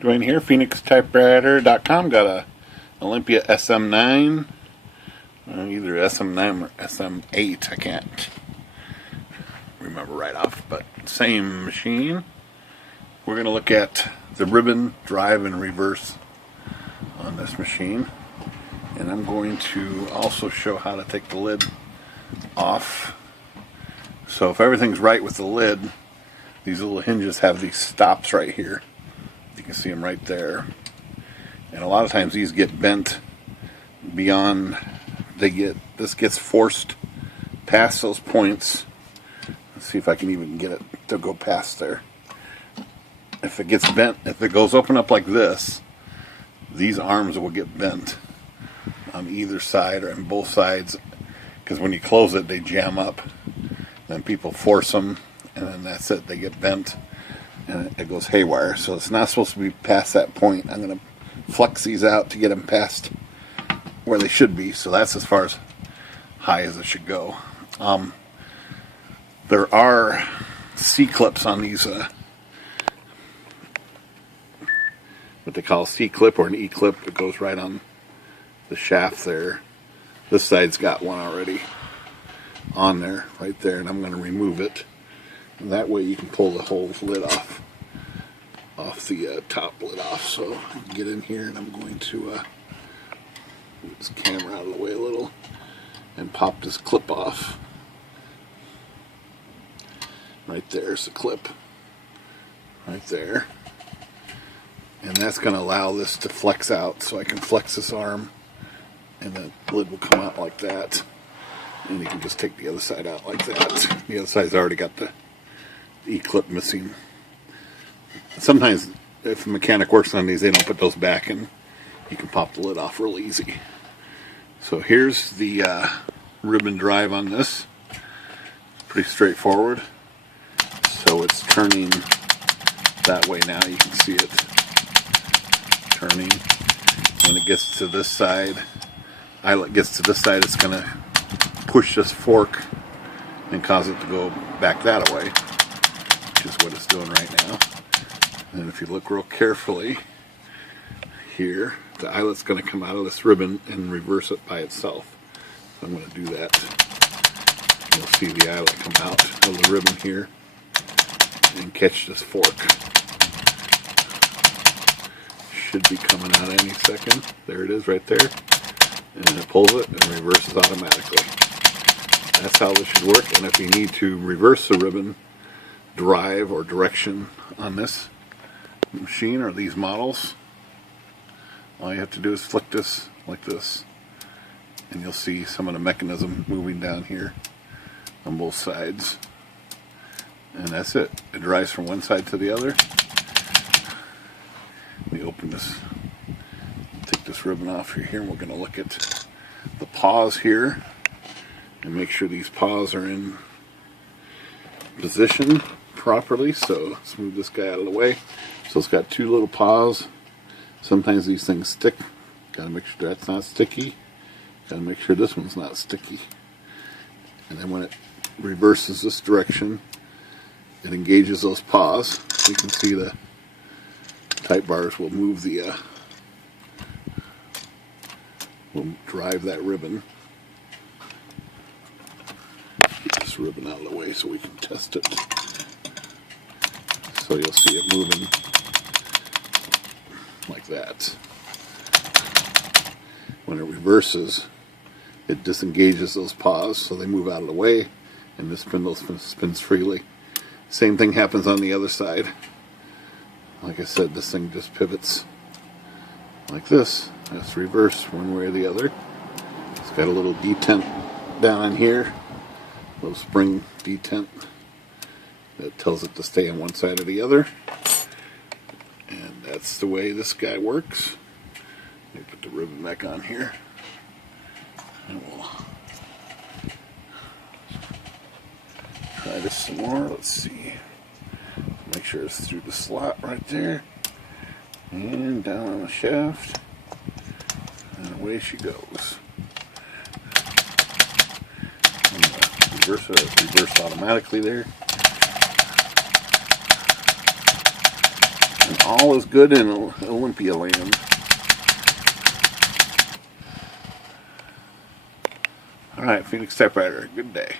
Dwayne here, PhoenixTypewriter.com. Got a Olympia SM-9, either SM-9 or SM-8, I can't remember right off, but same machine. We're going to look at the ribbon drive and reverse on this machine, and I'm going to also show how to take the lid off. So if everything's right with the lid, these little hinges have these stops right here. You can see them right there, and a lot of times these get bent beyond. This gets forced past those points. Let's see if I can even get it to go past there. If it gets bent, if it goes open up like this, these arms will get bent on either side or on both sides, because when you close it, they jam up. Then people force them, and then that's it. They get bent, and it goes haywire. So it's not supposed to be past that point. I'm going to flex these out to get them past where they should be. So that's as far as high as it should go. There are C-clips on these, what they call a C-clip or an E-clip. It goes right on the shaft there. This side's got one already on there, right there, and I'm going to remove it. And that way you can pull the whole lid off the top lid off. So I can get in here, and I'm going to move this camera out of the way a little and pop this clip off. Right there's the clip, right there. And that's going to allow this to flex out, so I can flex this arm, and the lid will come out like that. And you can just take the other side out like that. The other side's already got the E-clip missing. Sometimes if a mechanic works on these, they don't put those back, and you can pop the lid off real easy. So here's the ribbon drive on this. Pretty straightforward. So it's turning that way now. You can see it turning. When it gets to this side, eyelet gets to this side, it's going to push this fork and cause it to go back that way, which is what it's doing right now. And if you look real carefully here, the eyelet's going to come out of this ribbon and reverse it by itself. So I'm going to do that. You'll see the eyelet come out of the ribbon here and catch this fork. Should be coming out any second. There it is right there. And then it pulls it and reverses automatically. That's how this should work. And if you need to reverse the ribbon drive or direction on this machine or these models, all you have to do is flick this like this, and you'll see some of the mechanism moving down here on both sides. And that's it. It drives from one side to the other. Let me open this, take this ribbon off here, and we're going to look at the paws here and make sure these paws are in position properly. So let's move this guy out of the way. So it's got two little paws. Sometimes these things stick. Got to make sure that's not sticky. Got to make sure this one's not sticky. And then when it reverses this direction, it engages those paws. You can see the type bars will move the will drive that ribbon. Get this ribbon out of the way so we can test it. So you'll see it moving like that. When it reverses, it disengages those paws, so they move out of the way, and this spindle spins freely. Same thing happens on the other side. Like I said, this thing just pivots like this. That's reverse one way or the other. It's got a little detent down in here, a little spring detent that tells it to stay on one side or the other. And that's the way this guy works. Let me put the ribbon back on here, and we'll try this some more. Let's see. Make sure it's through the slot right there, and down on the shaft, and away she goes. Reverse it, reverse automatically there. And all is good in Olympia land. Alright, Phoenix Typewriter, good day.